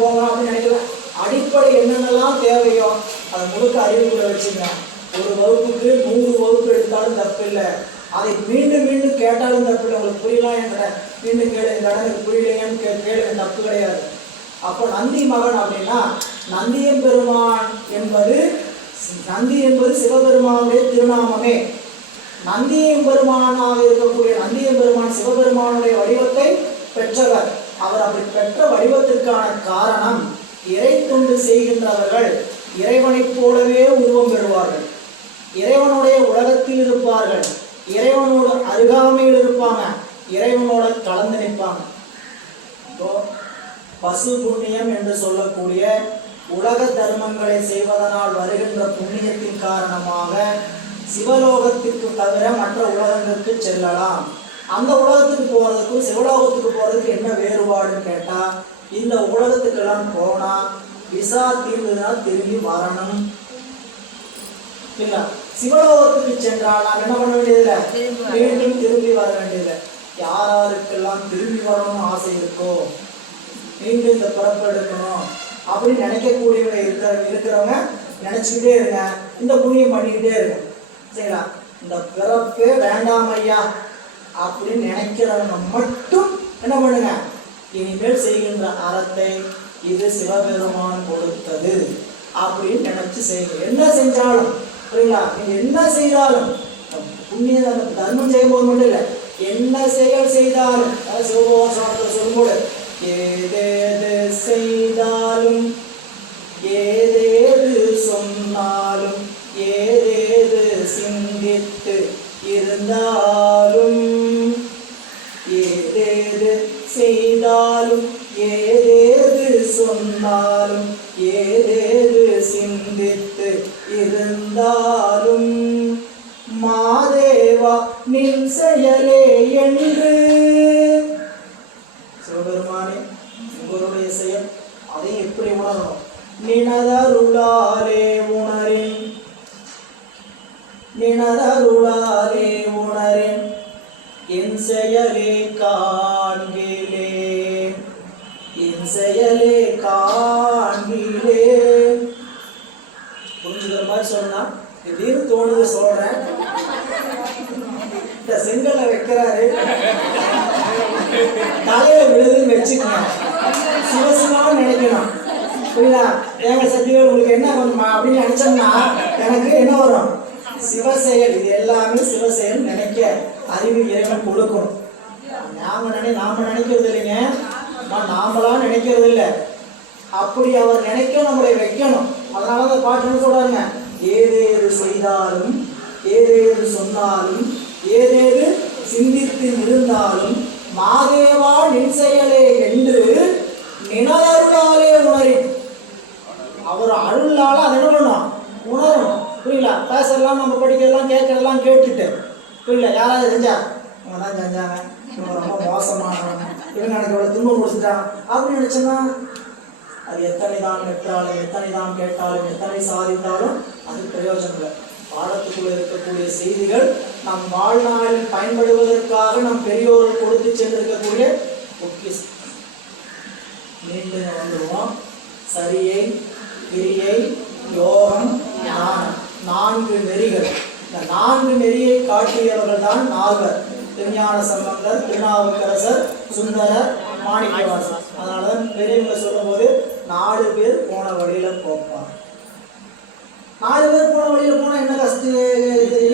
போங்க அப்படின்னு நினைக்கல. அடிப்படை என்னென்னலாம் தேவையோ அதை முழுக்க அறிவுக்குள்ள வச்சுங்க. ஒரு வகுப்புக்கு 100 வகுப்பு எடுத்தாலும் தப்பு இல்லை. அதை மீண்டும் மீண்டும் கேட்டாலும் தப்பு இல்லை. உங்களுக்கு புரியலாம் என்கிட்ட மீண்டும் கேளு, இந்த இடம் எனக்கு புரியலையான்னு கேளு, தப்பு கிடையாது. அப்போ நந்தி மகன் அப்படின்னா நந்தியம் பெருமான் என்பது நந்தி என்பது சிவபெருமானுடைய திருநாமமே. நந்தியம் பெருமானாக இருக்கக்கூடிய நந்தியம் பெருமான் சிவபெருமானுடைய வடிவத்தை பெற்றவர். அவர் அப்படி பெற்ற வடிவத்திற்கான காரணம், இறை தொண்டு செய்கின்றவர்கள் இறைவனைப் போலவே உருவம் பெறுவார்கள், இறைவனுடைய உலகத்தில் இருப்பார்கள், இறைவனோட அருகாமையில் இருப்பாங்க, இறைவனோட கலந்து நிற்பாங்க. பசு புண்ணியம் என்று சொல்லக்கூடிய உலக தர்மங்களை செய்வதனால் வருகின்ற புண்ணியத்தின் காரணமாக சிவலோகத்திற்கு தவிர மற்ற உலகங்களுக்கு செல்லலாம். அந்த உலகத்துக்கு போறதுக்கும் சிவலோகத்துக்கு போறதுக்கு என்ன வேறுபாடுன்னு கேட்டா, இந்த உலகத்துக்கெல்லாம் போனா விசா தீர்ந்துனா திரும்பி வரணும் இல்ல. சிவலோகத்துக்கு சென்றால் நாம் என்ன பண்ண வேண்டியதில்லை, மீண்டும் திரும்பி வர வேண்டியதில்லை. யாராருக்கெல்லாம் திரும்பி வரணும்னு ஆசை இருக்கோ, மீண்டும் இந்த பிறப்பு எடுக்கணும் அப்படின்னு நினைக்கக்கூடியவங்க இருக்கிறவங்க நினைச்சுக்கிட்டே இருங்க, இந்த புண்ணியம் பண்ணிக்கிட்டே இருங்க. சரிங்களா? இந்த பிறப்பே வேண்டாம் ஐயா அப்படின்னு நினைக்கிறவங்க மட்டும் என்ன பண்ணுங்க, இனிமேல் செய்கின்ற அறத்தை இது சிவபெருமான் கொடுத்தது அப்படின்னு நினைச்சு செய்யுங்க. என்ன செஞ்சாலும் புரியுங்களா, நீங்க என்ன செய்தாலும் புண்ணிய தர்மம் செய்யும்போது மட்டும் இல்லை, என்ன செயல் செய்தாலும் சிவபோசனத்தில் சொல்லும்போது ஏதேது செய்தாலும் ஏதேது சொன்னாலும் ஏதேது சிந்தித்து இருந்தாலும் ஏதேது செய்தாலும் ஏதேது சொன்னாலும் ஏதேது சிந்தித்து இருந்தாலும் மாதேவா நின் செயலே என்று. சிவபெருமானே உங்களுடைய செயல், அதை எப்படி உணரணும்? நினதருளாலே உணரின், நினதருளாலே உணரின், என் செயலே காண்கிலே, என் செயலே காண்கிலே. புரிஞ்சுக்கிற மாதிரி சொன்னா திடீர்னு தோணுது சொல்றேன். இந்த செங்கல்ல வைக்கிறாரு, தலையில விழுதுன்னு வச்சுக்கோங்க, சிவசிவான்னு நினைக்கணும். புரியுதா? எங்க சத்தியவேல் உங்களுக்கு என்ன பண்ணுமா அப்படின்னு நினைச்சோம்னா எனக்கு என்ன வரும், சிவசெயல். இது எல்லாமே சிவசெயல் நினைக்க அறிவு இறைவன் கொடுக்கணும். நாம நினைக்கிறது இல்லைங்க, நாமளாம் நினைக்கிறது இல்லை. அப்படி அவர் நினைக்க நம்மளை வைக்கணும். அதனால அந்த பாட்டு சொல்றாங்க, ஏதேது செய்தாலும் ஏதேது சொன்னாலும் ஏதேது சிந்தித்து இருந்தாலும் மாதேவா நின் செயலே என்று நினதருளாலே உணரி. அவர் அருளால அதை என்ன பண்ணணும், உணரணும். புரியல? பேசலாம், நம்ம படிக்கிறதெல்லாம் கேட்கறதெல்லாம் கேட்டுட்டு புரியல, யாராவது செஞ்சா அவங்க தான் செஞ்சாங்க, இவங்க ரொம்ப மோசமானவங்க, இவங்க எனக்கு இவ்வளோ துன்பம் கொடுத்துட்டாங்க அப்படின்னு நினைச்சோன்னா அது எத்தனை தான் பெற்றாலும் எத்தனை தான் கேட்டாலும் எத்தனை சாதித்தாலும் அது பிரயோஜனம் இல்லை. பாடத்துக்குள்ள இருக்கக்கூடிய செய்திகள் நம் வாழ்நாளில் பயன்படுவதற்காக நம் பெரியோர்கள் கொடுத்து சென்றிருக்கக்கூடிய பொக்கிஷம். மீண்டும் வந்துடுவோம். சரியை, கிரியை, யோகம், ஞானம், 4 நெறிகள். இந்த 4 நெறியை காட்டியவர்கள் தான் 4. திருஞான சம்பந்தர், திருநாவுக்கரசர், சுந்தரர், மாணிக்கவாசகர். அதனாலதான் பெரியவங்க சொல்லும் போது 4 பேர் போன வழியில போப்பார். 4 பேர் போன வழியில போனா என்ன கஷ்டம்,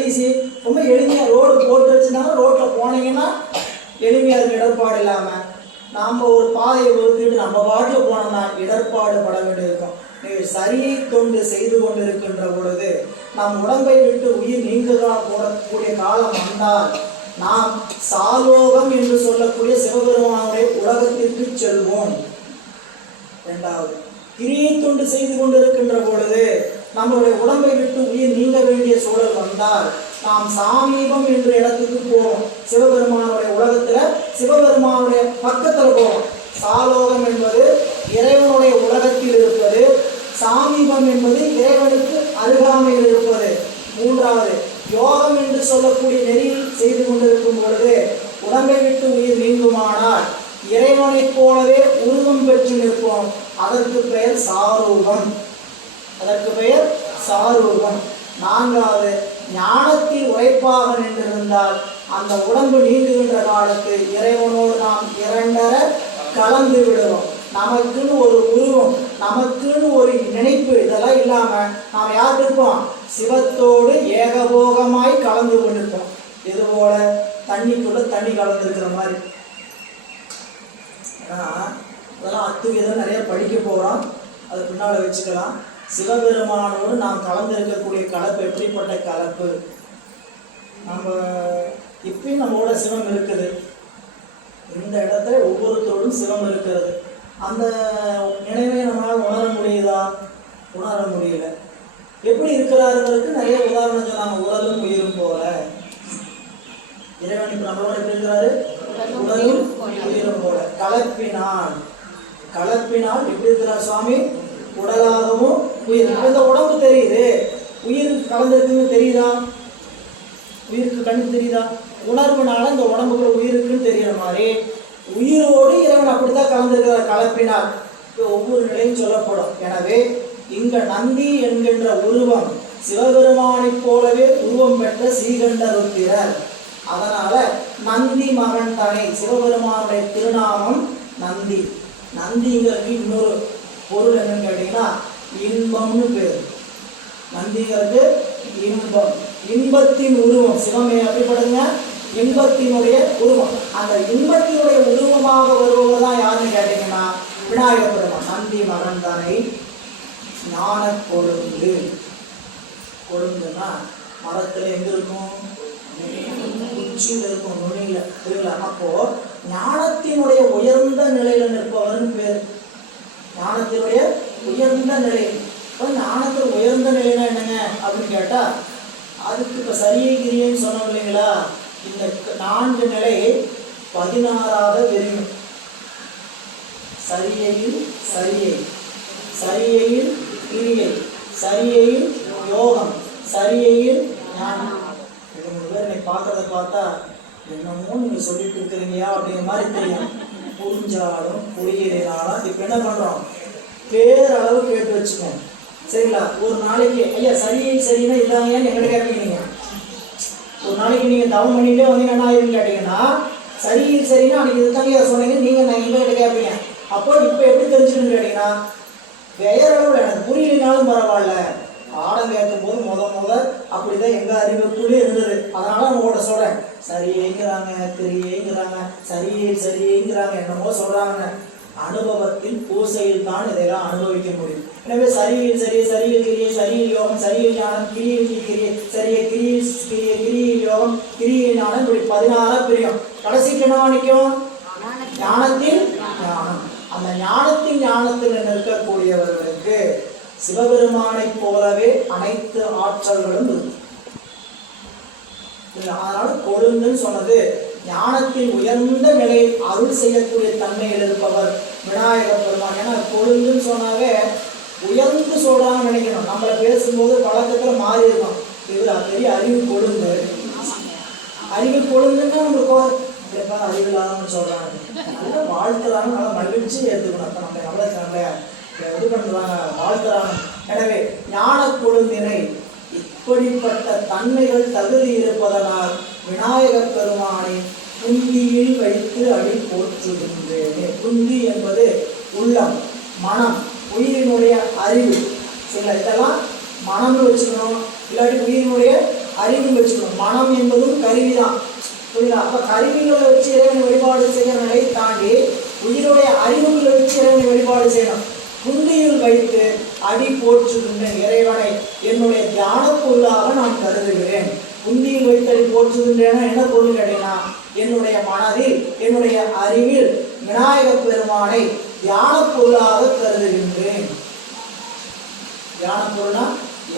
ஈஸி, ரொம்ப எளிமையா ரோடு போட்டு வச்சிருந்தாங்க. ரோட்ல போனீங்கன்னா எளிமையா இருக்கு, இடர்பாடு இல்லாம. நாம ஒரு பாதையை ஒதுக்கிட்டு நம்ம பாட்டில் போனோம்னா இடர்பாடு பட வேண்டியிருக்கும். சரியை தொண்டு செய்து கொண்டு இருக்கின்ற பொழுது நம் உடம்பை விட்டு உயிர் நீங்கா போடக்கூடிய காலம் வந்தால் நாம் சாலோகம் என்று சொல்லக்கூடிய சிவபெருமானுடைய உலகத்திற்கு செல்வோம். 2வது, கிரியை தொண்டு செய்து கொண்டிருக்கின்ற பொழுது நம்மளுடைய உடம்பை விட்டு உயிர் நீங்க வேண்டிய சூழல் வந்தால் நாம் சாமீபம் என்ற இடத்துக்கு போவோம். சிவபெருமானுடைய உலகத்துல சிவபெருமானுடைய பக்கத்துல போவோம். சாலோகம் என்பது இறைவனுடைய உலகத்தில் இருப்பது, சாமீபம் என்பது இறைவனுக்கு அருகாமையில் இருப்பது. 3வது, யோகம் என்று சொல்லக்கூடிய நெறியில் செய்து கொண்டிருக்கும் பொழுது உடம்பை விட்டு உயிர் நீங்குமானால் இறைவனைப் போலவே உருவம் பெற்று நிற்போம். அதற்கு பெயர் சாரூபம். அதற்கு பெயர் சாரூபம். நான்காவது, ஞானத்தில் உரைப்பாக நின்றிருந்தால் அந்த உடம்பு நீங்குகின்ற காலத்து இறைவனோடு நாம் இரண்டர கலந்து விடுவோம். நமக்குன்னு ஒரு உருவம், நமக்குன்னு ஒரு நினைப்பு, இதெல்லாம் இல்லாம நாம் யாருக்கு இருப்போம்? சிவத்தோடு ஏகபோகமாய் கலந்து கொண்டிருப்போம். இது போல தண்ணிக்குள்ள தண்ணி கலந்து இருக்கிற மாதிரி. அதெல்லாம் அத்துவிதம் நிறைய படிக்க போகிறோம், அது பின்னால் வச்சுக்கலாம். சிவபெருமானோடு நாம் கலந்து இருக்கக்கூடிய கலப்பு எப்படிப்பட்ட கலப்பு? நம்ம இப்பயும் நம்மளோட சிவம் இருக்குது. இந்த இடத்துல ஒவ்வொருத்தரோடும் சிவம் இருக்கிறது. அந்த நினைவை நம்மளால் உணர முடியுதா? உணர முடியல. எப்படி இருக்கிறாருங்கிறதுக்கு நிறைய உதாரணம் சொன்னாங்க. உடலும் உயிரும் போல இறைவன் இப்ப நம்மளோட எப்படி இருக்கிறாரு? உடலும் உயிரும் போல. கலப்பினால் எப்படி இருக்கிறார் சுவாமி? உடலாகவும் உயிர். இந்த உடம்பு தெரியுது, உயிர் கலந்துருக்குன்னு தெரியுதா? உயிருக்கு கண்ணு தெரியுதா? உணர்வுனால இந்த உடம்புக்குள்ள உயிருக்குன்னு தெரிகிற மாதிரி உயிரோடு இறைவன் அப்படித்தான் கலந்துருக்கிறார். கலப்பினால் ஒவ்வொரு நிலையும் சொல்லப்படும். எனவே இங்க நந்தி என்கின்ற உருவம் சிவபெருமானை போலவே உருவம் பெற்ற ஸ்ரீகண்ட ருத்திரர். அதனால நந்தி மகன் தனை. சிவபெருமானுடைய திருநாமம் நந்தி. நந்திங்கிறது இன்னொரு பொருள் என்னன்னு கேட்டீங்கன்னா இன்பம்னு பேர். நந்திங்கிறது இன்பம், இன்பத்தின் உருவம். சிவமே அப்படிப்படுங்க, இன்பத்தினுடைய உருவம். அந்த இன்பத்தினுடைய உருவமாக வருபவர் தான் யாருன்னு கேட்டீங்கன்னா விநாயக பெருமான். நந்தி மகன் தனை ஞான கொழுந்து. கொழுந்துன்னா மரத்துல எங்க இருக்கும்? உச்சியில் இருக்கும், நுனியில இருக்குல்ல. அப்போ ஞானத்தினுடைய உயர்ந்த நிலையில நிற்பவர்னு பேர். ஞானத்தினுடைய உயர்ந்த நிலை. ஞானத்தில் உயர்ந்த நிலைனா என்னங்க அப்படின்னு கேட்டா, அதுக்கு இப்ப சரியை கிரியைன்னு சொன்னோம் இல்லைங்களா? இந்த 4 நிலை 16ஆக விரியும். சரியையில் சரியை, சரியையில் கிரியை, சரியையில் யோகம், சரியையில் ஞானம். இது 3 பேர் இன்னைக்கு பார்க்கறத பார்த்தா என்னமோ நீங்க சொல்லிட்டு இருக்கிறீங்கயா அப்படிங்கிற மாதிரி தெரியும். புரிஞ்சாலும் புரியினாலும் இப்ப என்ன பண்றோம்? பேரளவு கேட்டு வச்சுக்கோங்க, சரிங்களா? ஒரு நாளைக்கு ஐயா சரியை சரின்னா இதாங்கன்னு எங்கிட்ட கேட்பீங்க. நீங்க ஒரு நாளைக்கு நீங்க தவம் பண்ணிட்டே வந்தீங்கன்னா என்ன ஆயிருன்னு கேட்டீங்கன்னா, சரியை சரின்னா அன்னைக்கு இதுதாங்க சொன்னீங்க நீங்க நான் எங்கிட்ட கேட்பீங்க. அப்போ இப்ப எப்படி தெரிஞ்சுக்கணும்னு கேட்டீங்கன்னா, பேரளவில் எனக்கு புரியலினாலும் பரவாயில்ல, பாடம் கேட்கும் போது முத அப்படிதான் எங்க அறிவுக்குள்ளே இருந்தது. அதனால உங்கள்கிட்ட சொல்றேன். சரியேங்கிறாங்க, கிரியேங்கிறாங்க, சரியேங்கிறாங்க, என்னமோ சொல்றாங்க. அனுபவத்தில் பூசையில் தான் இதெல்லாம் அனுபவிக்க முடியும். எனவே சரியில் சரியை, சரியில் கிரியை, சரியில் யோகம், சரியில் ஞானம், கிரியில் கிரியை, சரியை கிரியில் யோகம், கிரியில் ஞானம், இப்படி 16 பிரியும். கடைசிக்கு என்ன நிற்கும்? ஞானத்தில் ஞானம். அந்த ஞானத்தில் நிற்கக்கூடியவர்களுக்கு சிவபெருமானை போலவே அனைத்து ஆற்றல்களும் இருக்கும். அதனால கொழுந்துன்னு சொன்னது ஞானத்தின் உயர்ந்த நிலையில் அருள் செய்யக்கூடிய தன்மையில் இருப்பவர் விநாயக பெருமான். ஏன்னா கொழுந்துன்னு சொன்னாவே உயர்ந்து சொல்றான்னு நினைக்கணும். நம்மளை பேசும்போது பழக்கத்துல மாறி இருக்கும். இது பெரிய அறிவு கொழுந்து. அறிவு கொழுந்துன்னா நம்மளுக்கு அறிவு இல்லாதவன்னு சொல்றாங்க, நல்லா வாழ்த்துறாங்க, நல்லா மகிழ்ச்சி ஏற்றுக்கணும். அப்ப நம்ம நம்மள இது பண்றாங்க, வாழ்த்துறாங்க. எனவே ஞான கொழுந்தினை இப்படிப்பட்ட தன்மைகள் தகுதி இருப்பதனால் விநாயக பெருமானை குந்தியில் வைத்து அடி போற்றுகின்றேன். குந்தி என்பது உள்ளம், மனம், உயிரினுடைய அறிவு. சரிங்களா? இதெல்லாம் மனம்னு வச்சுக்கணும், இல்லாட்டி உயிரினுடைய அறிவு வச்சுக்கணும். மனம் என்பதும் கருவிதான், புரியுதா? அப்ப கருவிகளை வச்சு இறைவனை வழிபாடு செய்கிற நிலையை தாண்டி உயிருடைய அறிவுகளை வச்சு இறைவனை வழிபாடு செய்யணும். குந்தியில் வைத்து அடி போற்றுகின்ற இறைவனை என்னுடைய தியான பொருளாக நான் கருதுகிறேன். குந்தியில் வைத்து அடி போற்றுகின்றேன்னா என்ன பொருள் கேட்டீங்கன்னா, என்னுடைய மனதில் என்னுடைய அறிவில் விநாயக பெருமானை தியான பொருளாக கருதுகின்றேன். தியான பொருள்னா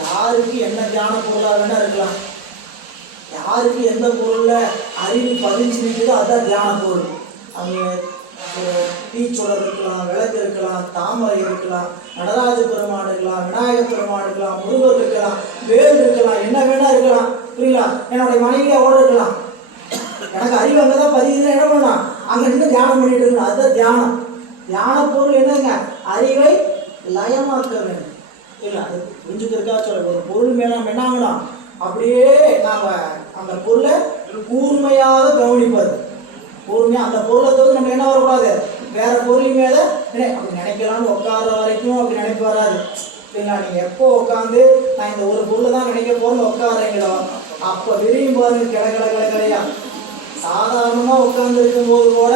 யாருக்கு என்ன தியான பொருளாக வேணா இருக்கலாம். யாருக்கு எந்த பொருள்ல அறிவு பதிஞ்சு நிற்குதோ அதுதான் தியான பொருள். அங்கே தீச்சுடர் இருக்கலாம், விளக்கு இருக்கலாம், தாமரை இருக்கலாம், நடராஜ பெருமான் இருக்கலாம், விநாயகர் பெருமான் இருக்கலாம், முருகர் இருக்கலாம், வேல் இருக்கலாம், என்ன வேணா இருக்கலாம். புரியுங்களா? என்னுடைய மனைவியோட இருக்கலாம். எனக்கு அறிவு அங்கதான் பதிவுன்னு என்ன பண்ணலாம், அங்க நின்று தியானம் பண்ணிட்டு இருக்கணும். அதுதான் தியானம். தியான பொருள் என்னங்க? அறிவை லயமாக்க வேண்டும். இல்லை அது புரிஞ்சுக்கிறதுக்காக சொல்ல, ஒரு பொருள் மேலே நம்ம என்ன ஆகணும், அப்படியே நாம் அந்த பொருளை கூர்மையாக கவனிப்பது. கூர்மையாக அந்த பொருளை தவிர நம்ம என்ன வரக்கூடாது, வேற பொருள் மேலே அப்படி நினைக்கலாம்னு உட்கார வரைக்கும் அப்படி நினைப்பு வராது. இல்லைங்களா? நீங்கள் எப்போ உட்காந்து நான் இந்த ஒரு பொருளை தான் நினைக்க போகிறேன்னு உட்காடுறீங்களோ அப்போ விரியும் பாருங்க கிளையா. சாதாரணமாக உட்கார்ந்து இருக்கும்போது கூட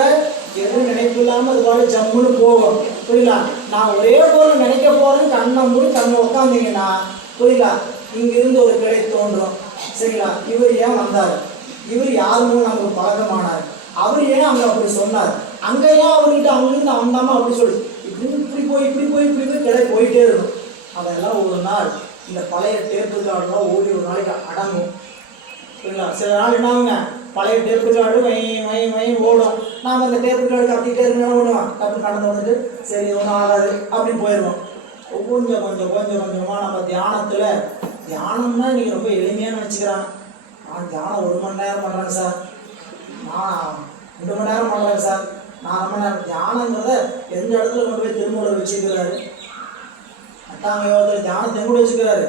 எதுவும் நினைப்பு இல்லாமல் அது பாடு ஜம்முன்னு போகும். புரியுங்களா? நான் ஒரே பொருள் நினைக்க போகிறேன்னு கண்ணை மூடி கண்ணை உட்காந்தீங்கன்னா புரியுங்களா, இங்கிருந்து ஒரு கிளை தோன்றும். சரிங்களா? இவர் ஏன் வந்தார், இவர் யார் மூலம் நமக்கு பழக்கமானார், அவர் ஏன் அங்கே அப்படி சொன்னார், அங்கே ஏன் அவர்கிட்ட அங்கிருந்து வந்தாமல் அப்படி சொல்லி இப்படி போய் கிளை போயிட்டே இருக்கும். அதெல்லாம் ஒரு நாள் இந்த பழைய டேப்பு கார்டெலாம் ஓடி ஒரு நாளைக்கு அடங்கும். சரிங்களா? சில நாள் என்ன ஆகுங்க, பழைய டேப்பு கார்டு வை ஓடும். நாம் அந்த டேப்பு கார்டு கட்டிகிட்டே இருந்தாலும் ஓடுவோம். டப்பு கடந்து வந்துட்டு சரி ஒன்றும் ஆகாது அப்படின்னு போயிடுவோம். கொஞ்சமாக நம்ம தியானம்னா நீங்கள் ரொம்ப எளிமையாக நினச்சிக்கிறாங்க. நான் தியானம் 1 மணி நேரம் பண்ணுறேன் சார், நான் 2 மணி நேரம் பண்ணுறேன் சார், நான் ரொம்ப நேரம். தியானங்கிறத எந்த இடத்துல கொண்டு போய் திருமூலர் வச்சுக்கிறாரு, அட்டாங்க யோகத்தில் தியானத்தை கூட வச்சுக்கிறாரு,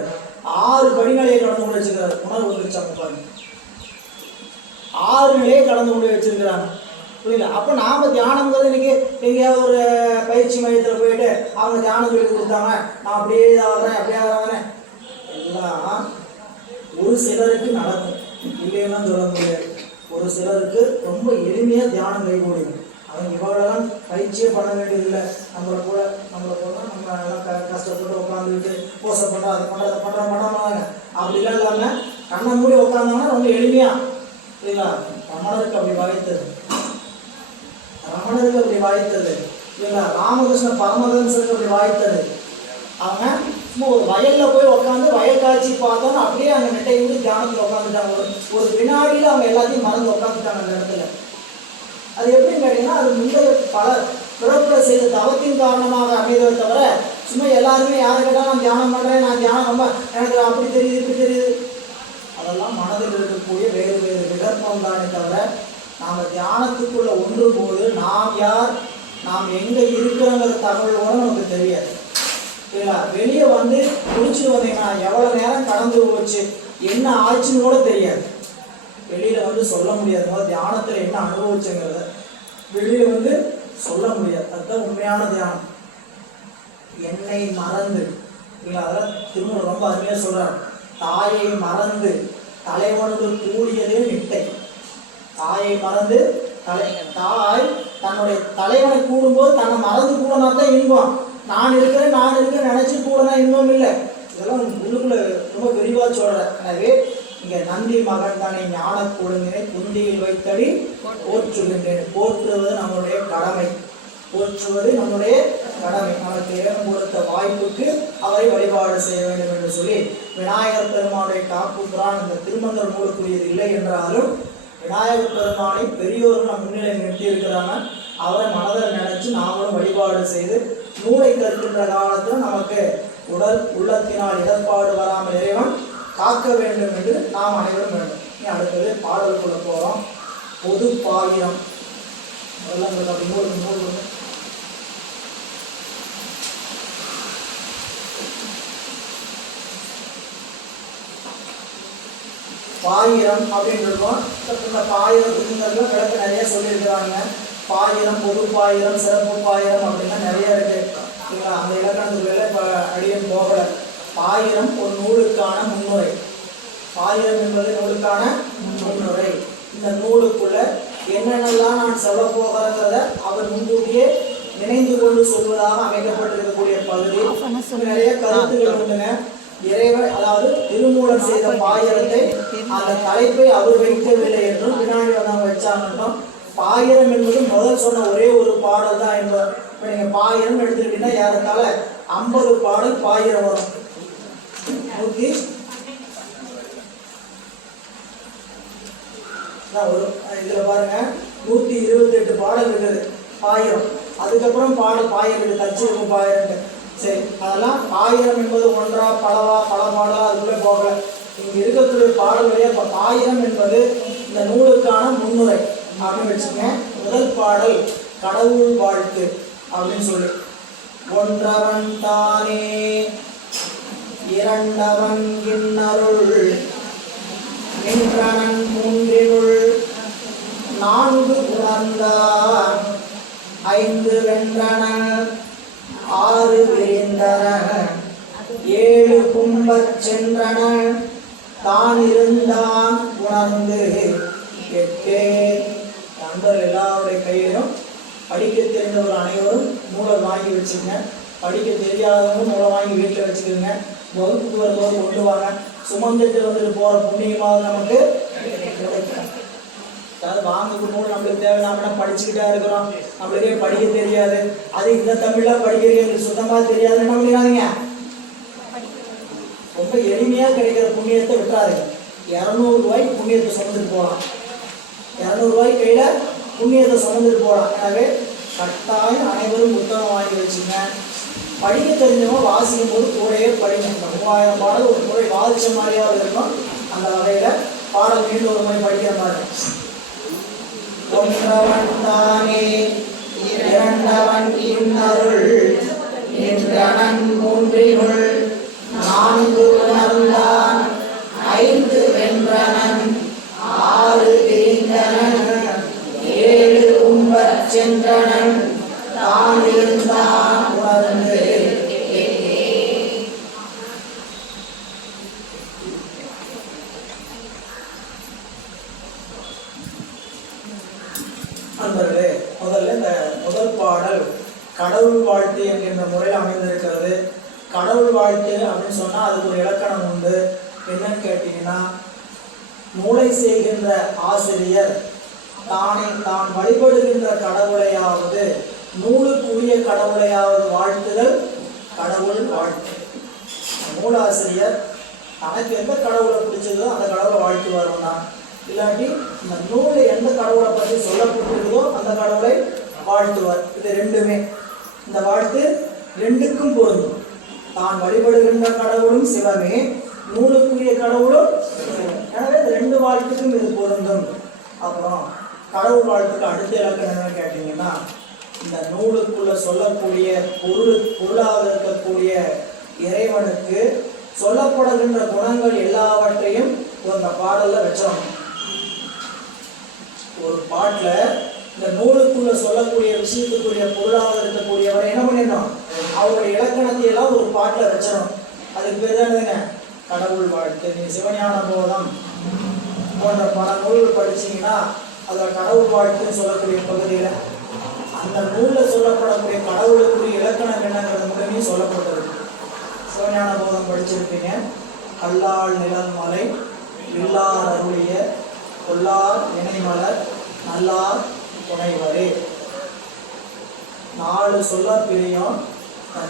6 படிநிலையை கடந்து கொண்டு வச்சுக்கிறாரு. உணர்வு வந்துருச்சாங்க பாருங்க, 6 நிலையை கடந்து கொண்டு வச்சிருக்கிறாங்க. புரியல? அப்போ நாம் தியானங்கிறது இன்னைக்கு எங்கேயாவது ஒரு பயிற்சி மையத்தில் போயிட்டு அவங்க தியானம் சொல்லி கொடுத்தாங்க, நான் அப்படியே ஆகிறேன் அப்படியே ஆகிறேன், எல்லாம் ஒரு சிலருக்கு நடக்கும், இல்லைன்னா சொல்ல முடியாது. ஒரு சிலருக்கு ரொம்ப எளிமையாக தியானம் கைகூடும். அவங்க இவங்களெல்லாம் பயிற்சியே பண்ண வேண்டியதில்லை. நம்மளை போல நம்ம எல்லாம் கஷ்டப்பட்டு உட்காந்துக்கிட்டு போசை பண்ணுறோம், அதை பண்ணுறோம், அதை பண்ணுற மாட்டாங்க. அப்படிலாம் இல்லாமல் கண்ணை மூடி உட்காந்தாங்கன்னா ரொம்ப எளிமையாக. இல்லைங்களா? ரமணருக்கு அப்படி வாய்த்தது இல்லைங்களா? ராமகிருஷ்ண பரமஹம்சருக்கு அப்படி வாய்த்தது. அவங்க சும்மா ஒரு வயலில் போய் உட்காந்து வயல் காட்சி பார்த்தோன்னு அப்படியே அந்த நெட்டை வந்து தியானத்தில் உட்காந்துட்டாங்க. ஒரு வினாடியில் அவங்க எல்லாத்தையும் மறந்து உட்காந்துட்டாங்க அந்த இடத்துல. அது எப்படின்னு கேட்டிங்கன்னா, அது முந்தைய பல பிறப்புல செய்த தவத்தின் காரணமாக அமைதவை தவிர சும்மா எல்லாருமே யாரை கேட்டால் நான் தியானம் பண்ணுறேன், நான் தியானம் ரொம்ப எனக்கு அப்படி தெரியுது இப்படி தெரியுது, அதெல்லாம் மனதில் இருக்கக்கூடிய வேறு விகற்பம் தானே தவிர நாம் தியானத்துக்குள்ளே ஒன்றும் போது நாம் யார், நாம் எங்கே இருக்கிறோங்கிற தகவலோட நமக்கு தெரியாது. இல்லைங்களா? வெளியே வந்து குளிச்சுட்டு வந்தீங்கன்னா எவ்வளோ நேரம் கடந்து போச்சு, என்ன ஆச்சுன்னு கூட தெரியாது. வெளியில் வந்து சொல்ல முடியாது. தியானத்தில் என்ன அனுபவிச்சுங்கிறத வெளியில் வந்து சொல்ல முடியாது. அதுதான் உண்மையான தியானம். என்னை மறந்து இல்லைங்களா? அதெல்லாம் திருமூலர் ரொம்ப அருமையாக சொல்கிறார். தாயை மறந்து தலைவனுக்கு கூடியதே நிட்டை. தாயை மறந்து தாய் தன்னுடைய தலைவனை கூடும்போது தன்னை மறந்து கூடனா தான் இன்பம். நான் இருக்கிறேன் நினைச்சு கூடனா இன்பம் இல்லை. இதெல்லாம் உள்ளுக்குள்ள ரொம்ப விரிவாக சொல்கிறேன். எனவே இங்கே நந்தி மகன் தானே ஞான கொடுங்கினை குந்தியில் வைத்தடி போற்றுகின்றேன். போற்றுவது நம்மளுடைய கடமை, போற்றுவது நம்முடைய கடமை. நமக்கு இறைவன் கொடுத்த வாய்ப்புக்கு அவரை வழிபாடு செய்ய வேண்டும் என்று சொல்லி விநாயகர் பெருமானுடைய காப்பு புராணம் இந்த திருமந்திர நூலுக்குரியது இல்லை என்றாலும் விநாயகர் பெருமானை பெரியோர்கள் நம் முன்னிலை நிறுத்தியிருக்கிறாங்க. அவரை மனதில் நினைச்சு நாமளும் வழிபாடு செய்து நூலை கற்கின்ற காலத்தில் நமக்கு உடல் உள்ளத்தினால் இடர்பாடு வராமல் இறைவன் காக்க வேண்டும் என்று நாம் அனைவரும் வேண்டும். அடுத்தது பாடலுக்குள்ள போகிறோம். பொது பாயிரம் அதெல்லாம் அப்படி மூணு பாயிரம் அப்படின்னு இருக்கும். இந்த பாயிரத்துங்கிறதுல விளக்கு நிறைய சொல்லியிருக்கிறாங்க. பாயிரம், பொது பாயிரம், சிறப்பு பாயிரம் அப்படின்னா நிறைய இருக்கு. இல்லைங்களா? அந்த இலக்கணத்துக்குள்ள இப்போ அடியும் போகலை. பாயிரம் ஒரு நூலுக்கான முன்னுரை. பாயிரம் என்பது நூலுக்கான முன்னுரை. இந்த நூலுக்குள்ள என்னென்னலாம் நான் சொல்ல போகிறேங்கிறத அவர் முன்கூட்டியே நினைந்து கொண்டு சொல்வதாக அமைக்கப்பட்டிருக்கக்கூடிய பகுதி. நிறைய கருத்துக்கள் உண்டுங்க. இறைவன் அதாவது திருமூலர் செய்த பாயிரத்தை அந்த தலைப்பை அவர் வைக்கவில்லை என்றும் பின்னாடி வந்தவங்க வச்சாங்கன்னும். பாயிரம் என்பது முதல் சொன்ன ஒரே ஒரு பாடல் தான் என்பது. இப்போ நீங்கள் பாயிரம் எடுத்துக்கிட்டீங்கன்னா ஏறத்தாழ 50 பாடல் பாயிரம் வரும். 100 இதில் பாருங்க 128 பாடல் இருக்குது பாயிரம். அதுக்கப்புறம் பாயிரம் தச்சிருக்கும் பாயிரம். சரி, அதெல்லாம் பாயிரம் என்பது ஒன்றா பலவா பல பாடலா அதுக்குள்ளே போகல. இங்கே இருக்கக்கூடிய பாடல்களே இப்போ பாயிரம் என்பது இந்த நூலுக்கான முன்னுரை அப்படின்னு வச்சுக்கோங்க. முதல் பாடல் கடவுள் வாழ்த்து அப்படின்னு சொல்லி ஒன்றவன் தானே இரண்டவன் இன்னருள் நின்றனன் மூன்றினுள் நான்கு உணர்ந்தான் ஐந்து வென்றன ஆறு விரிந்தன ஏழு கும்பச் சென்றன தான் இருந்தான் உணர்ந்து எட்டே. நண்பர்கள் எல்லாருடைய கையிலும் படிக்க தெரிந்தவர் அனைவரும் நூலை வாங்கி வச்சுங்க. படிக்க தெரியாதவங்க நூலை வாங்கி வீட்டில் வச்சுக்கோங்க. வகுப்புக்கு வரும்போது கொண்டு வாங்க. சுமந்துட்டு வந்துட்டு போகிற புண்ணியமாக நமக்கு கிடைக்கும். அதாவது வாங்கக்கூடிய நூல் நம்மளுக்கு தேவையில்லாம படிச்சுக்கிட்டா இருக்கிறோம், நம்மளுக்கே படிக்க தெரியாது. அது இந்த தமிழ்லாம் படிக்கிறது எங்களுக்கு சுத்தமாக தெரியாதுன்னு என்ன பண்ணிடாதீங்க. ரொம்ப எளிமையாக கிடைக்கிற புண்ணியத்தை விட்டுறாருங்க. 200 ரூபாய்க்கு புண்ணியத்தை சுமந்துட்டு போகலாம். 200 ரூபாய்க்கு கையில் புண்ணியத்தை சுமந்துட்டு போகலாம். எனவே கட்டாயம் அனைவரும் புத்தகம் வாங்கி வச்சுங்க. படிக்க தெரிஞ்சவங்க வாசிக்கும் போது கூடையே படிங்க. 3000 பாடல் ஒரு முறை வாசிச்ச மாதிரியாவது இருக்கும். அந்த வகையில் பாடல் மீண்டும் ஒரு முறை படிக்கிற மாதிரி. ஒன்றவன் தானே இரண்டவன் இன்னருள் நின்றனன் மூன்றினுள் நான்கு உணர்ந்தான் ஐந்து வென்றனன் ஆறு விரிந்தனன் ஏழு உம்பச் சென்றனன் தான் இருந்தான் உணர்ந்து. நண்பர்களே, முதல்ல இந்த முதல் பாடல் கடவுள் வாழ்த்து என்கின்ற முறையில் அமைந்திருக்கிறது. கடவுள் வாழ்த்து அப்படின்னு சொன்னால் அதுக்கு ஒரு இலக்கணம் உண்டு. என்னன்னு கேட்டீங்கன்னா, மூளை செய்கின்ற ஆசிரியர் தான் வழிபடுகின்ற கடவுளையாவது நூலுக்குரிய கடவுளையாவது வாழ்த்துதல் கடவுள் வாழ்த்து. நூலாசிரியர் தனக்கு எந்த கடவுளை பிடிச்சதோ அந்த கடவுளை வாழ்த்து வரும்னா, இல்லாட்டி இந்த நூலில் எந்த கடவுளை பற்றி சொல்லப்பட்டிருக்கோ அந்த கடவுளை வாழ்த்துவார். இது ரெண்டுமே, இந்த வாழ்த்து ரெண்டுக்கும் பொருந்தும். தான் வழிபடுகின்ற கடவுளும் சிவமே, நூலுக்குரிய கடவுளும். எனவே இந்த ரெண்டு வாழ்த்துக்கும் இது பொருந்தும். அப்புறம் கடவுள் வாழ்த்துக்கு அடுத்த இலக்கணம் என்னன்னு கேட்டீங்கன்னா, இந்த நூலுக்குள்ள சொல்லக்கூடிய பொருளாக இருக்கக்கூடிய இறைவனுக்கு சொல்லப்படுகின்ற குணங்கள் எல்லாவற்றையும் இந்த பாடல்ல வச்சோம். ஒரு பாட்டில் இந்த நூலுக்குள்ள சொல்லக்கூடிய விஷயத்துக்குரிய பொருளாக இருக்கக்கூடியவரை என்ன பண்ணிடணும், அவருடைய இலக்கணத்தை எல்லாம் ஒரு பாட்டில் வச்சிடணும். அதுக்கு பேர் தானேங்க கடவுள் வாழ்த்து. நீ சிவஞான போதம் போன்ற பல நூல்கள் படிச்சீங்கன்னா அதில் கடவுள் வாழ்த்துன்னு சொல்லக்கூடிய பகுதியில் அந்த நூலில் சொல்லப்படக்கூடிய கடவுளுக்குரிய இலக்கணம் என்னங்கிறது மட்டுமே சொல்லப்பட்டிருக்கு. சிவஞான போதம் படிச்சிருப்பீங்க. கல்லால் நிழல் மலை இல்லார் அருளிய கொல்லார் இணைமலர் நல்லார் துணைவரே. 4 சொல்ல பிரியும். இந்த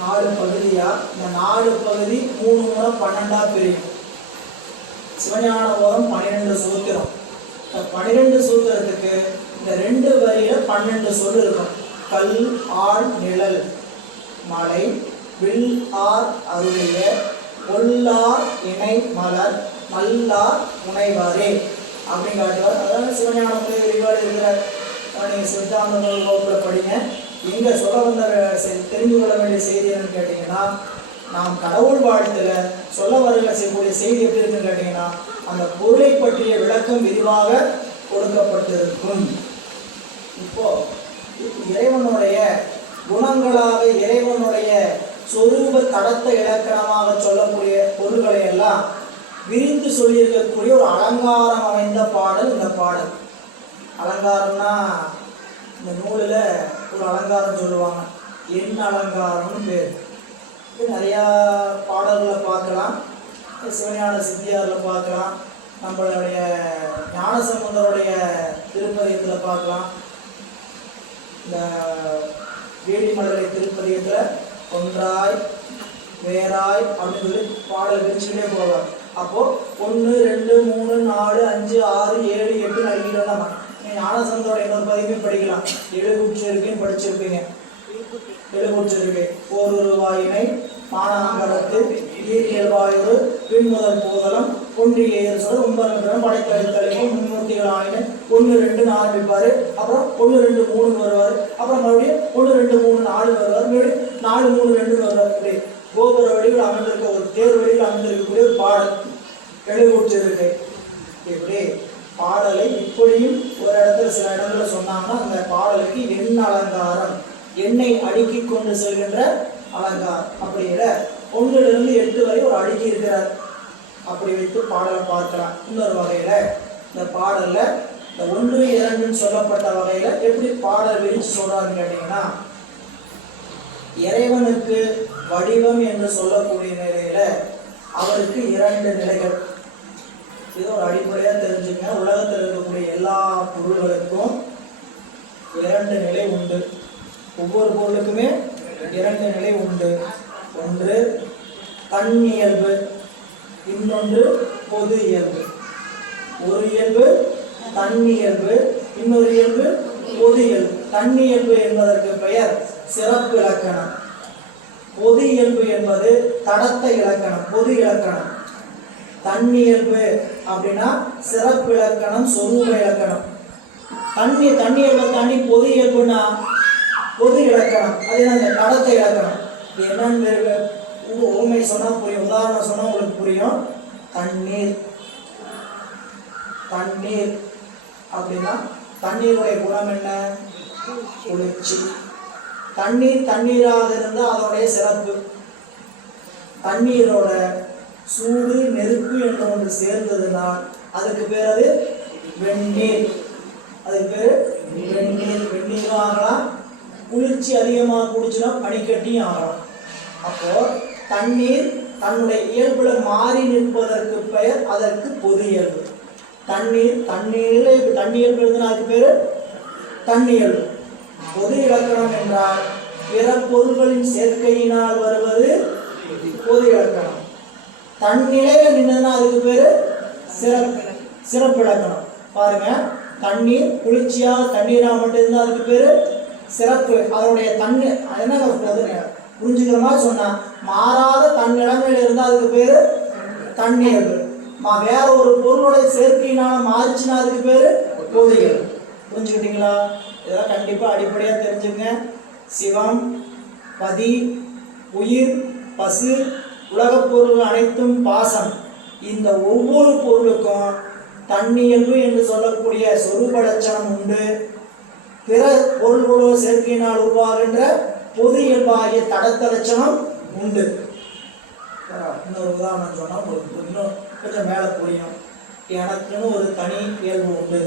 4 பகுதியா, இந்த 4 பகுதி 3 முறை 12ஆ பிரியும். சிவஞான போதம் 12 சூத்திரம். இந்த 12 சூத்திரத்துக்கு இந்த 2 வரியில 12 சொல் இருக்கும். கல் ஆள் நிழல் மலை வில் ஆர் அருளிய கொல்லார் இணை மலர் நல்லார் துணைவரே அப்படின்னு காட்டுவார். அதாவது சிவஞான விரிவாடு இருக்கிறார். நீங்கள் சித்தாந்த நூல் வகுப்பில் படிங்க. இங்கே சொல்ல வந்த தெரிந்து கொள்ள வேண்டிய செய்தி என்னன்னு கேட்டிங்கன்னா, நாம் கடவுள் வாழ்த்துல சொல்ல வருகிற செய்யக்கூடிய செய்தி எப்படி இருக்குன்னு கேட்டிங்கன்னா, அந்த பொருளை பற்றிய விளக்கம் விரிவாக கொடுக்கப்பட்டிருக்கும். இப்போ இறைவனுடைய குணங்களாக இறைவனுடைய சொரூப தடத்த இலக்கணமாக சொல்லக்கூடிய பொருள்களை எல்லாம் விரிந்து சொல்லியிருக்கக்கூடிய ஒரு அலங்காரம் அமைந்த பாடல் இந்த பாடல். அலங்காரம்னா இந்த நூலில் ஒரு அலங்காரம் சொல்லுவாங்க, எண் அலங்காரம்னு பேர். இது நிறையா பாடல்களை பார்க்கலாம். சிவஞான சித்தியாரில் பார்க்கலாம், நம்மளுடைய ஞானசம்பந்தருடைய திருப்பதியத்தில் பார்க்கலாம், இந்த வேடிமலை திருப்பதியத்தில் ஒன்றாய் வேறாய் அப்படின்னு சொல்லி பாடல் விரிச்சுக்கிட்டே போவார். அப்போது 1 2 3 4 5 6 7 8 அறிகிறோம். நீங்கள் ஞானசந்தரோட இன்னொரு பதிவையும் படிக்கலாம். எழுகுற்றிருக்கையும் படிச்சிருப்பீங்க. எழுகுற்றிருக்கை ஓரொரு வாயினை மானாங்கரத்து ஈரியல் வாயுறு பின்முதல் போதலம் ஒன்றிய சொல்றது உண்பரம் படைத்தளித்தலைக்கும் மும்மூர்த்திகள் ஆயின 1 2 ஆரம்பிப்பாரு. அப்புறம் 1 2 3 வருவாரு. அப்புறம் மறுபடியும் 1 2 3 4 வருவார். மறுபடியும் 4 3 2 வருவார். இப்படி கோபுர வடிவில் அமைந்திருக்க ஒரு தேர் வடிவில் அமைந்திருக்கக்கூடிய ஒரு பாடல் எழுவுற்றிருக்கு. இப்படி பாடலை இப்படியும் ஒரு இடத்துல சில இடத்துல சொன்னாங்கன்னா அந்த பாடலுக்கு எண் அலங்காரம், எண்ணெய் அடுக்கி கொண்டு செல்கின்ற அலங்காரம். அப்படிங்கிற 1 to 8 வரை ஒரு அடுக்கி இருக்கிறார். அப்படி வைத்து பாடலை பார்க்கலாம். இன்னொரு வகையில இந்த பாடல்ல இந்த 1 2 சொல்லப்பட்ட வகையில எப்படி பாடல் விரிச்சு சொல்றாருன்னு கேட்டீங்கன்னா, இறைவனுக்கு வடிவம் என்று சொல்லக்கூடிய நிலையில அவருக்கு 2 நிலைகள். இது ஒரு அடிப்படையா தெரிஞ்சுங்க. உலகத்தில் இருக்கக்கூடிய எல்லா பொருள்களுக்கும் 2 நிலை உண்டு. ஒவ்வொரு பொருளுக்குமே 2 நிலை உண்டு. ஒன்று தன்னியல்பு, இன்னொன்று பொது இயல்பு. ஒரு இயல்பு தன்னியல்பு, இன்னொரு இயல்பு பொது இயல்பு. தன்னியல்பு என்பதற்கு பெயர் சிறப்பு இலக்கணம். பொது இயல்பு என்பது தடத்த இலக்கணம், பொது இலக்கணம். தன்னியல்பு அப்படின்னா சிறப்பு இலக்கணம், சொரூப இலக்கணம். தன்னியல்பை தாண்டி பொது இயல்புனா பொது இலக்கணம், அது என்ன தடத்த இலக்கணம். இது என்னன்னு ஊமை சொன்னா புரியும், உதாரணம் சொன்னா உங்களுக்கு புரியும். தண்ணீர், தண்ணீர் அப்படின்னா தண்ணீருடைய குணம் என்ன? குளிர்ச்சி. தண்ணீர் தண்ணீராக இருந்தால் அதோடைய சிறப்பு. தண்ணீரோட சூடு நெருப்பு என்று ஒன்று சேர்ந்ததுனால் அதுக்கு பேர் அது வெந்நீர். அதுக்கு பேர் வெந்நீர். வெந்நீரும் ஆகலாம், குளிர்ச்சி அதிகமாக குடிச்சுனா பனிக்கட்டியும் ஆகலாம். அப்போ தண்ணீர் தன்னுடைய இயல்புல மாறி நிற்பதற்கு பெயர் அதற்கு பொது இயல்பு. தண்ணீர் எழுதுனா அதுக்கு பேரு தன்னியல்பு. பொது இலக்கணம் என்றால் பிற பொருள்களின் சேர்க்கையினால் வருவது பொது இலக்கணம். தன்னிலையில நின்றதுன்னா அதுக்கு பேரு சிறப்பு இலக்கணம். பாருங்க, தண்ணீர் குளிர்ச்சியாக தண்ணீராக மட்டும் இருந்தால் அதுக்கு பேரு சிறப்பு. அதனுடைய தண்ணீர் என்ன புரிஞ்சுக்கிற மாதிரி சொன்னா, மாறாத தன் நிலைமையில இருந்தால் அதுக்கு பேரு தன்னியல்பு. வேற ஒரு பொருளுடைய சேர்க்கையினால மாறிச்சுன்னா அதுக்கு பேரு பொது இயல்பு. புரிஞ்சுக்கிட்டீங்களா? இதெல்லாம் கண்டிப்பா அடிப்படையா தெரிஞ்சுங்க. சிவம், பதி, உயிர், பசு, உலகப் பொருள் அனைத்தும் பாசம். இந்த ஒவ்வொரு பொருளுக்கும் தன்னியல்பு என்று சொல்லக்கூடிய சொரூப லட்சணம் உண்டு. பிற பொருள்களோடு சேர்க்கையினால் உருவாகின்ற பொது இயல்பாகிய தடத்த லட்சணம் உண்டு. இன்னொரு உதாரணம் சொன்னா உங்களுக்கு இன்னும் கொஞ்சம் மேலே புரியும். எனக்குன்னு ஒரு தனி இயல்பு உண்டு.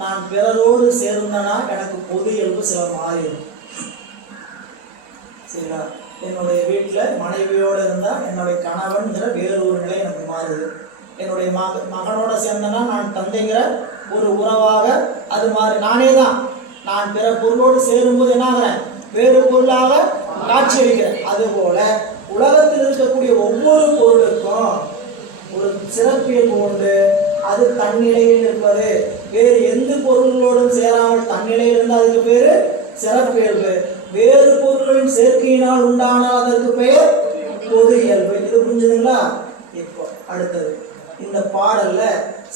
நான் பிறரோடு சேர்ந்தனா எனக்கு பொது இயல்பு சில மாறிடும். சரிங்களா? என்னுடைய வீட்டில் மனைவியோடு இருந்தால் என்னுடைய கணவன்கிற வேறொரு நிலை எனக்கு மாறுது. என்னுடைய மகனோட சேர்ந்தனா நான் தந்தைங்கிற ஒரு உறவாக அது மாறி நானே தான். நான் பிற பொருளோடு சேரும்போது என்ன ஆகிறேன்? வேறு பொருளாக காட்சி அளிக்கிறேன். அதுபோல உலகத்தில் இருக்கக்கூடிய ஒவ்வொரு பொருளுக்கும் ஒரு சிறப்பியல்பு உண்டு. அது தன்னிலையில் இருப்பது. வேறு எந்த பொருள்களோடும் சேராமல் தன்னிலையில் இருந்தால் அதுக்கு பேரு சிறப்பியல்பு. வேறு பொருள்களின் சேர்க்கையினால் உண்டானால் அதற்கு பெயர் பொது இயல்பு. இது புரிஞ்சுதுங்களா? இப்போ அடுத்தது இந்த பாடல்ல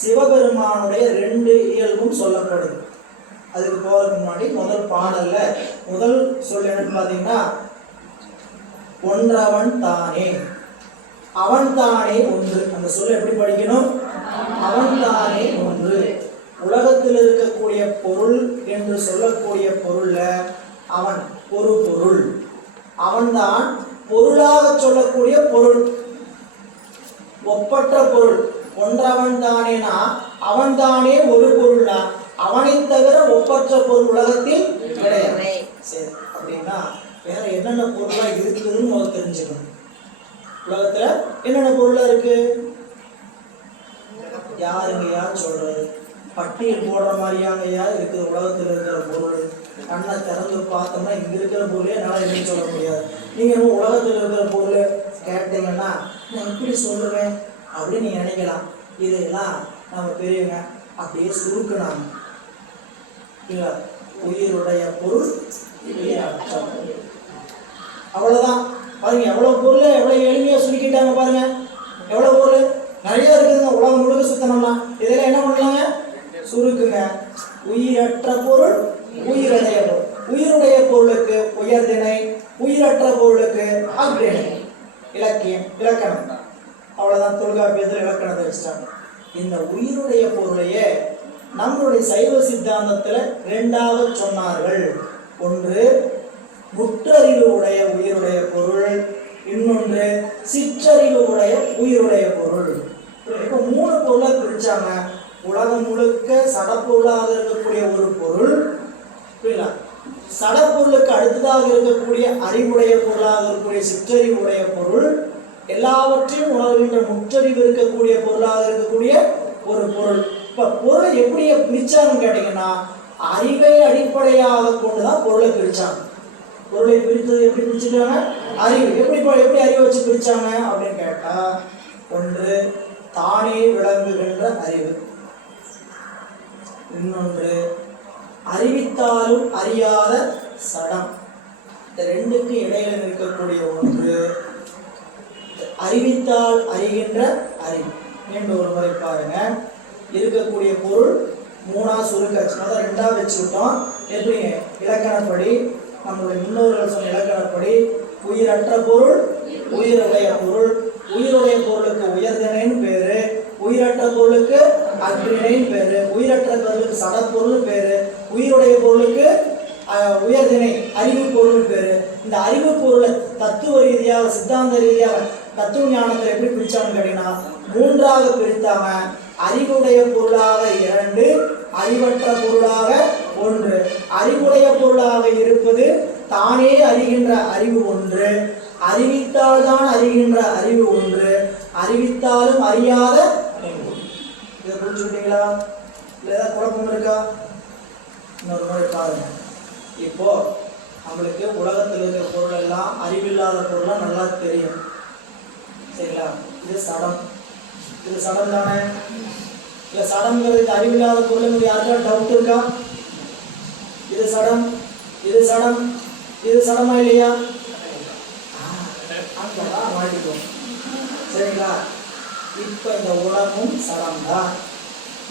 சிவபெருமானுடைய 2 இயல்பும் சொல்லப்படுது. அதுக்கு போறதுக்கு முன்னாடி முதல் பாடல்ல முதல் சொல் என்னன்னு பாத்தீங்கன்னா, ஒன்றவன் தானே, அவன் தானே ஒன்று. அந்த சொல்ல எப்படி படிக்கணும்? அவன் தானே ஒன்று. உலகத்தில் இருக்கக்கூடிய பொருள் என்று சொல்லக்கூடிய பொருள்ல அவன் ஒரு பொருள். அவன்தான் பொருளாக சொல்லக்கூடிய பொருள், ஒப்பற்ற பொருள். ஒன்றவன் தானேனா அவன் தானே ஒரு பொருள்னா அவனை தவிர ஒப்பற்ற பொருள் உலகத்தில் கிடையாது. சரி, அப்படின்னா வேற என்னென்ன பொருளா இருக்குதுன்னு முதல்ல தெரிஞ்சுக்கணும். உலகத்துல என்னென்ன பொருளா இருக்கு? யாருங்கய்யா சொல்றது? பட்டியல் போடுற மாதிரியாங்க யார் இருக்குது? உலகத்தில் இருக்கிற பொருள் கண்ணை திறந்து பார்த்தோம்னா இங்க இருக்கிற பொருளே என்னால் எதுவும் சொல்ல முடியாது. நீங்க உலகத்தில் இருக்கிற பொருள் கேட்டீங்கன்னா நான் இப்படி சொல்லுவேன் அப்படின்னு நீங்க நினைக்கலாம். இதெல்லாம் நம்ம பெரியவங்க அப்படியே சுருக்குனாங்க. உயிருடைய பொருள் அவ்வளவுதான். பாருங்க எவ்வளவு பொருள் எவ்வளவு எளிமையா சுருக்கிட்டாங்க. பாருங்க எவ்வளவு பொருள் நிறைய இருக்குதுங்க, உலகம் முழுக்க சுத்தணும்னா. இதெல்லாம் என்ன பண்ணலாங்க? சுருக்குங்க. உயிரற்ற பொருள், உயிருடைய பொருள். உயிருடைய பொருளுக்கு உயர்திணை, உயிரற்ற பொருளுக்கு அஃறிணை. இலக்கியம், இலக்கணம். அவ்வளவுதான், தொல்காப்பியத்தில் இலக்கணத்தை வச்சுட்டாங்க. இந்த உயிருடைய பொருளையே நம்மளுடைய சைவ சித்தாந்தத்தில் ரெண்டாக சொன்னார்கள். ஒன்று முற்றறிவு உடைய உயிருடைய பொருள், இன்னொன்று சிற்றறிவு உடைய உயிருடைய பொருள். இப்போ 3 பொருளை பிரிச்சாங்க. உலகம் முழுக்க சடப்பொருளாக இருக்கக்கூடிய ஒரு பொருள், புரியல, சடப்பொருளுக்கு அடுத்ததாக இருக்கக்கூடிய அறிவுடைய பொருளாக இருக்கக்கூடிய சிற்றறிவுடைய பொருள், எல்லாவற்றையும் உணர்கின்ற முற்றறிவு இருக்கக்கூடிய பொருளாக இருக்கக்கூடிய ஒரு பொருள். இப்ப பொருளை எப்படி பிரிச்சாங்கன்னு கேட்டீங்கன்னா, அறிவை அடிப்படையாக கொண்டுதான் பொருளை பிரிச்சாங்க. பொருளை பிரித்தது எப்படி பிரிச்சுட்டாங்க? அறிவு. எப்படி அறிவை வச்சு பிரிச்சாங்க அப்படின்னு கேட்டா, ஒன்று தானே விளங்குகின்ற அறிவு, இன்னொன்று அறிவித்தாலும் அறியாத சடம். இந்த ரெண்டுக்கு இடையில இருக்கக்கூடிய ஒன்று அறிவித்தால் அறிகின்ற அறிவு. மீண்டும் ஒரு முறை பாருங்க. இருக்கக்கூடிய பொருள் 3ஆ சுருக்காச்சு, அதான் 2ஆ வச்சுக்கிட்டோம். எப்படி? இலக்கணப்படி, நம்மளுடைய முன்னோர்கள் சொன்ன இலக்கணப்படி, உயிரற்ற பொருள், உயிருடைய பொருள். உயிருடைய பொருளுக்கு உயர்திணைன்னு பேரு, உயிரற்ற பொருளுக்கு அஃறிணைன்னு பேரு, உயிரற்ற பொருளுக்கு சடப்பொருள் பேரு, உயிருடைய பொருளுக்கு உயர்திணை அறிவு பொருள் பேரு. இந்த அறிவு பொருளை தத்துவ ரீதியாக, சித்தாந்த ரீதியாக, தத்துவ ஞானத்தில் எப்படி பிரிச்சான்னு கேட்டீங்கன்னா, 3ஆக பிரித்தாங்க. அறிவுடைய பொருளாக 2, அறிவற்ற பொருளாக 1. அறிவுடைய பொருளாக இருப்பது தானே அறிகின்ற அறிவு 1, அறிவித்தால் தான் அறிகின்ற அறிவு 1, அறிவித்தாலும் அறியாத. இதை புரிஞ்சுக்கிட்டீங்களா? இல்லை ஏதாவது குழப்பம் இருக்கா? இன்னொரு முறை பாருங்க. இப்போ நம்மளுக்கு உலகத்தில் இருக்கிற பொருள் எல்லாம் அறிவில்லாத பொருளாக நல்லா தெரியும், சரிங்களா? இது சடம், இது சடம் தானே? இல்லை சடம்ங்கிறது அறிவில்லாத பொருள் யாருக்கா டவுட் இருக்கா? இது சடம், இது சடம், இது சடமா இல்லையா? அங்கதான் மாட்டிக்கும், சரிங்களா? இப்போ இந்த உலகமும் சடம் தான்.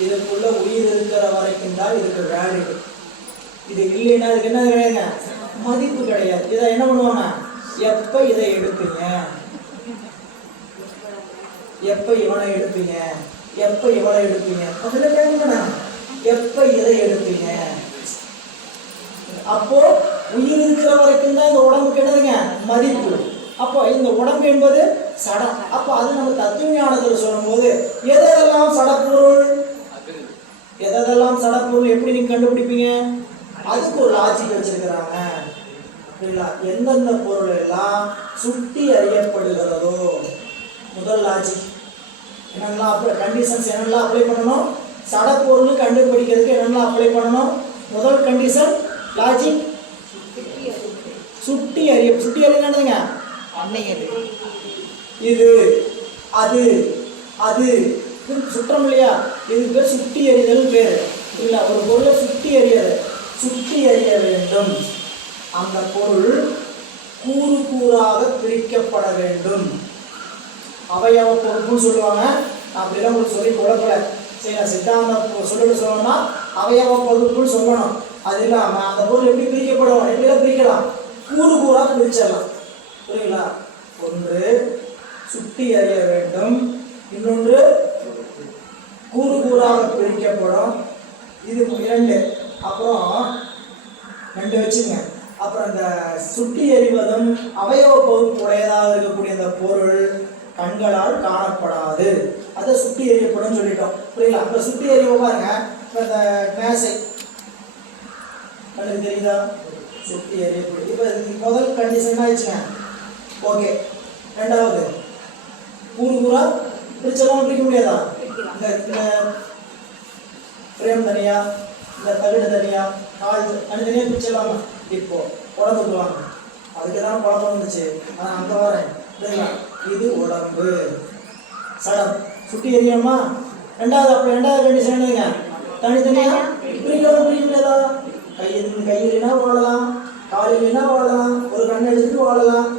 இதுக்குள்ள உயிர் இருக்கிற வரைக்கும் தான் இதுக்கு வேல்யூ. இது இல்லைன்னா இதுக்கு என்ன கிடையாதுங்க, மதிப்பு கிடையாது. இதை என்ன பண்ணுவாங்க? எப்ப இதை எடுப்பீங்க, எப்ப இவனை எடுப்பீங்க, எப்ப இவனை எடுப்பீங்க அதுல கேட்க, எப்ப இதை எடுப்பீங்க. அப்போ உயிர் இருக்கிற வரைக்கும் தான் இந்த உடம்புக்கு என்னதுங்க, மதிப்பு. அப்போ இந்த உடம்பு என்பது சடம். அப்போ அது நம்ம தத்துவ ஞானத்தில் சொல்லும் போது எதெல்லாம் சடப்பொருள், எதெல்லாம் சடப்பொருள் எப்படி நீங்க கண்டுபிடிப்பீங்க? அதுக்கு ஒரு லாஜிக் வச்சிருக்கிறாங்க. எந்தெந்த பொருள் எல்லாம் சுட்டி அறியப்படுகிறதோ, முதல் லாஜிக் என்னெல்லாம் கண்டிஷன்ஸ் என்னெல்லாம் அப்ளை பண்ணணும், சடப்பொருள் கண்டுபிடிக்கிறதுக்கு என்னெல்லாம் அப்ளை பண்ணணும். முதல் கண்டிஷன் லாஜிக், சுட்டி அறிய. சுட்டி அறியங்க, இது அது அது சுற்றம் இல்லையா, இது பேர் சுட்டி அறிதல் பேர். இல்லை ஒரு பொருளை சுட்டி அறியது, சுட்டி அறிய வேண்டும். அந்த பொருள் கூறு கூறாக பிரிக்கப்பட வேண்டும். அவயவ பொறுப்புன்னு சொல்லுவாங்க. அப்படிலாம் உங்களுக்கு சொல்லி கொடுக்கல, சரி. சித்தாந்த சொல்லணும்னா அவயவ பொறுப்புன்னு சொல்லணும். அது இல்லாமல் அந்த பொருள் எப்படி பிரிக்கப்படும், எப்படிலாம் பிரிக்கலாம், கூறு கூறாக பிரிச்சிடலாம், புரியுங்களா? ஒன்று சுட்டி அறிய வேண்டும், இன்னொன்று கூறு கூறாக பிரிக்கப்படும். இது 2. அப்புறம் 2 வச்சுங்க. அப்புறம் இந்த சுட்டி அறிவதும் அவயவ பகுப்பு உடையதாக இருக்கக்கூடிய இந்த பொருள் கண்களால் காணப்படாது, அதை சுட்டி எறியப்படும் சொல்லிட்டோம், புரியுங்களா? அப்ப சுட்டி எறிய பாருங்க. இப்போ இந்த மேசை கண்ணுக்கு தெரியுதா, சுட்டி எறியப்படும். இப்போ முதல் கண்டிஷன் ஆயிடுச்சுங்க, ஓகே. 2வது கூறு கூறா பிரிச்செல்லாம் பிரிக்க முடியாதா? இந்த பிரேம் தனியா, இந்த தகுடு தனியா, கால் தனித்தனியா பிரிச்செல்லாம். இப்போ உடம்புக்கு வாங்க, அதுக்கு தான் குழப்பம் வந்துச்சு. ஆனால் அங்கே வரேன், சரிங்களா? இது உடம்பு சடம், சுட்டி எறியணுமா? 2வது அப்போ 2வது கண்டிஷன் என்னதுங்க, தனித்தனியா பிரிக்கலாம், பிரிக்க முடியாதா? கையிலனா வாழலாம், காலிலனா வாழலாம், ஒரு கண் எடுத்துட்டு வாழலாம்,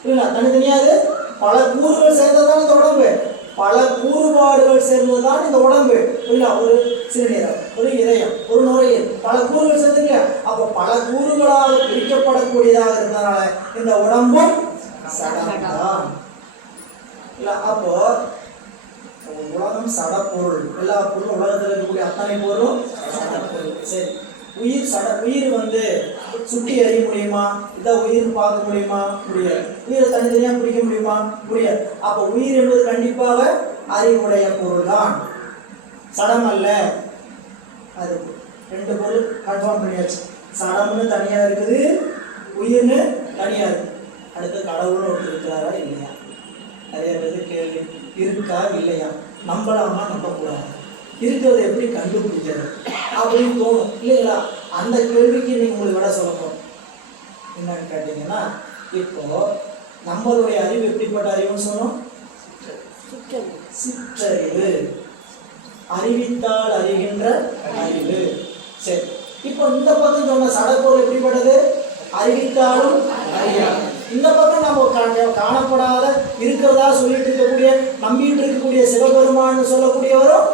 புரியல? தனித்தனியா அது பல கூறுகள் சேர்ந்ததான இந்த உடம்பு, பல கூறுபாடுகள் சேர்ந்ததுதான் இந்த உடம்பு. ஒரு சிறுநீரகம், ஒரு இதயம், ஒரு நுரையீரல், பல கூறுகள் சேர்ந்துங்க. அப்போ பல கூறுகளால் பிரிக்கப்படக்கூடியதாக இருந்ததுனால இந்த உடம்பும் சடம்தான். அப்போ உலகம் சடப்பொருள். எல்லா பொருளும் உலகத்தில் இருக்கக்கூடிய அத்தனை பொருளும் சடப்பொருள். சரி, உயிர் சுட்டி அறிய முடியுமா? இதான் உயிர் பார்க்க முடியுமா? முடியாது. உயிரை தனித்தனியா பிடிக்க முடியுமா? முடியாது. அப்போ உயிர் என்பது கண்டிப்பாக அறிவுடைய பொருள் தான், சடம் அல்ல. அது ரெண்டு பொருள் கன்ஃபார்ம் பண்ணியாச்சு. சடம்னு தனியா இருக்குது, உயிர்னு தனியா இருக்கு. அடுத்து கடவுள்னு ஒருத்தர் இருக்கிறாரா இல்லையா? நிறைய பேருக்கு கேள்வி, இருக்கா இல்லையா, நம்பலாமா நம்பக்கூடாது, இருக்கிறத எப்படி கண்டுபிடிக்கிறது அப்படின்னு தோணும் இல்லைங்களா? அந்த கேள்விக்கு நீங்க உங்களுக்கு விட சொல்லணும். என்னன்னு கேட்டீங்கன்னா, இப்போ நம்மளுடைய அறிவு எப்படிப்பட்ட அறிவுன்னு சொன்னோம்? சிற்றறிவு, அறிவித்தால் அறிகின்ற அறிவு. சரி, இப்போ இந்த பக்கம் சொன்ன சடப்பொருள் எப்படிப்பட்டது? அறிவித்தாலும் அறியாது. இந்த பக்கம் நம்ம காணப்படாத இருக்கிறதா சொல்லிட்டு இருக்கக்கூடிய, நம்பிட்டு இருக்கக்கூடிய சிவபெருமான்னு சொல்லக்கூடியவரும்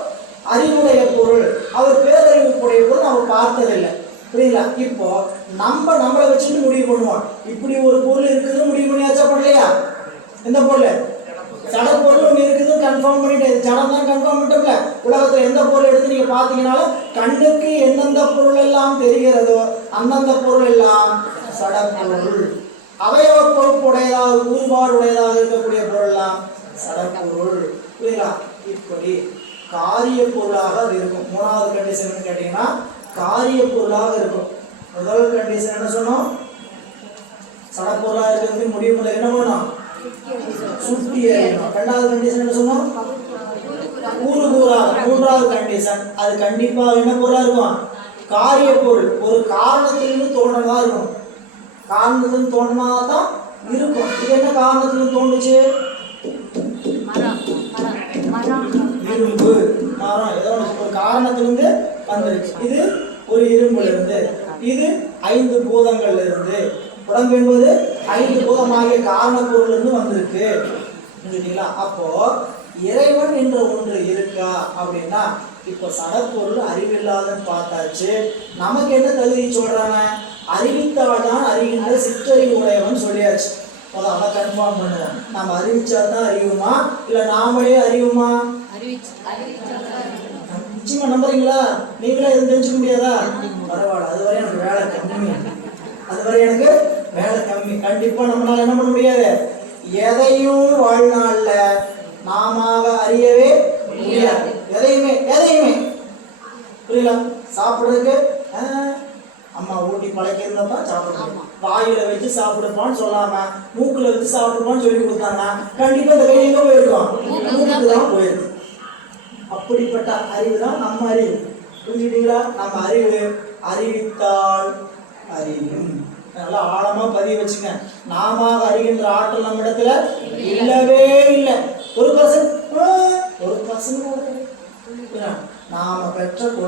அறிவுடைய பொருள், அவர் பேரறிவுடைய பொருள் நம்ம பார்த்ததில்லை. புரியுங்களா? இப்போ நம்மளை வச்சுட்டு முடிவு பண்ணுவோம். இப்படி ஒரு பொருள் இருக்குதுன்னு முடிவு பண்ணியாச்சா பண்ணலையா? எந்த பொருள்? ஜட பொருள் ஒன்று இருக்குது கன்ஃபார்ம் பண்ணிட்டு, ஜடம் தான் கன்ஃபார்ம் பண்ணிட்டோம்ல. உலகத்துல எந்த பொருள் எடுத்து நீங்க பார்த்தீங்கன்னாலும் கண்ணுக்கு எந்தெந்த பொருள் எல்லாம் தெரிகிறதோ அந்தந்த பொருள் எல்லாம் சடப்பொருள். அவயவ பொறுப்புடையதாக, கூறுபாடுடையதாக இருக்கக்கூடிய பொருள் எல்லாம் சடப்பொருள். புரியுங்களா? இப்படி காரிய பொருளாக அது இருக்கும். மூணாவது கண்டிஷன் கேட்டீங்கன்னா காரிய பொருளாக இருக்கும். முதல் கண்டிஷன் என்ன சொன்னோம்? சடப்பொருளாக இருக்கிறது முடிவு பண்ண என்ன பண்ணணும்? சுட்டி அறியணும். ரெண்டாவது கண்டிஷன் என்ன சொன்னோம்? கூறு கூறாக. மூன்றாவது கண்டிஷன் அது கண்டிப்பா என்ன பொருளா இருக்கும்? காரிய பொருள். ஒரு காரணத்திலிருந்து தோன்றதா இருக்கும். காரணத்திலிருந்து தோன்றினாதான் இருக்கும். இது என்ன காரணத்திலிருந்து தோன்றுச்சு? இரும்பு, மரம், ஏதோ ஒரு காரணத்திலிருந்து வந்துருச்சு. இது ஒரு இரும்புல இருந்து, இது 5 பூதங்கள்ல இருந்து. உடம்பு என்பது 5 பூதமாகிய காரண பொருள் இருந்து வந்திருக்கு. புரிஞ்சுட்டீங்களா? அப்போ இறைவன் என்ற ஒன்று இருக்கா அப்படின்னா, இப்போ சடப்பொருள் அறிவில்லாதன்னு பார்த்தாச்சு. நமக்கு என்ன தகுதி சொல்றாங்க? அறிவித்தால் தான் அறிகின்ற சிற்றறிவு உடையவன் சொல்லியாச்சு. அதை கன்ஃபார்ம் பண்ணுவோம். நம்ம அறிவிச்சா தான் அறிவுமா இல்ல நாமளே அறிவுமா? நிச்சயமா நம்புறீங்களா? நீங்களே எதுவும் தெரிஞ்சுக்க முடியாதா? பரவாயில்ல, அதுவரை எனக்கு வேலை கம்மி. கண்டிப்பா நம்மளால என்ன பண்ண முடியாது? எதையும் வாழ்நாள்ல நாம அறியவே முடியாது. எதையுமே புரியல. சாப்பிடுறதுக்கு அம்மா ஊட்டி பழக்கிறதா சாப்பிடணும். வாயில வச்சு சாப்பிடுப்பான்னு சொல்லாம மூக்குல வச்சு சாப்பிடுப்பான்னு சொல்லி கொடுத்தாங்க. கண்டிப்பா இந்த கை எங்க போயிருக்கோம்? மூக்குக்கு தான் போயிருக்கு. அப்படிப்பட்ட அறிவு தான் நம்ம அறிவு. புரிஞ்சுக்கிட்டீங்களா? நம்ம அறிவு அறிவித்தால் அறியும். நல்லா ஆழமா பதிய வச்சுங்க. நாம அறிகின்ற ஆற்றல் நம்ம இடத்துல இல்லவே